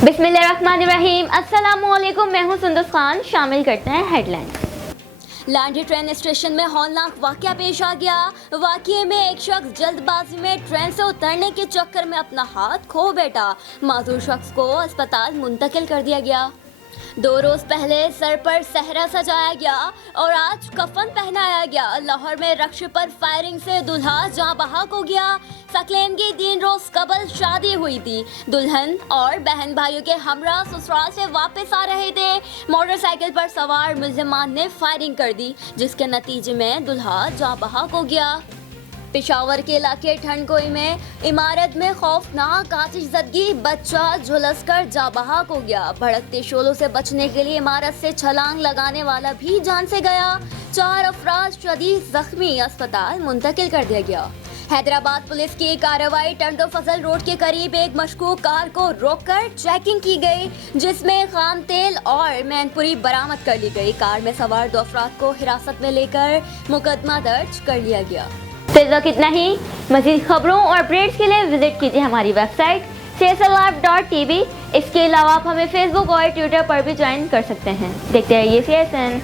बिस्मिल्लाहिर्रहमानिर्रहीम। अस्सलामुअलैकुम, मैं हूं सुंदस खान। शामिल करते हैं हेडलाइंस। लांडी ट्रेन स्टेशन में हौलनाक वाकया पेश आ गया। वाकये में एक शख्स जल्दबाजी में ट्रेन से उतरने के चक्कर में अपना हाथ खो बैठा। माजूर शख्स को अस्पताल मुंतकिल कर दिया गया। 2 रोज पहले सर पर सहरा सजाया गया और आज कफन पहनाया गया। लाहौर में रक्शे पर फायरिंग से दूल्हा जाँ बहक हो गया। सकलेन की 3 रोज कबल शादी हुई थी। दुल्हन और बहन भाइयों के हमरा ससुराल से वापस आ रहे थे। मोटरसाइकिल पर सवार मुल्जिमान ने फायरिंग कर दी, जिसके नतीजे में दूल्हा जाँ बहक हो गया। पेशावर के इलाके ठंडकोई में इमारत में खौफनाक आतिशज़दगी, बच्चा झुलस कर जाँ बहक हो गया। भड़कते शोलों से बचने के लिए इमारत से छलांग लगाने वाला भी जान से गया। 4 अफराद शदीद जख्मी, अस्पताल मुंतकिल कर दिया गया। हैदराबाद पुलिस की कार्रवाई। टंडो फजल रोड के करीब एक मशकूक कार को रोककर चेकिंग की गई, जिसमें खाम तेल और मैनपुरी बरामद कर ली गई। कार में सवार 2 अफराद को हिरासत में लेकर मुकदमा दर्ज कर लिया गया। तो इस वक्त इतना ही। मज़ीद खबरों और अपडेट्स के लिए विजिट कीजिए हमारी वेबसाइट cslive.tv। इसके अलावा आप हमें फेसबुक और ट्विटर पर भी ज्वाइन कर सकते हैं। देखते रहिए CSN।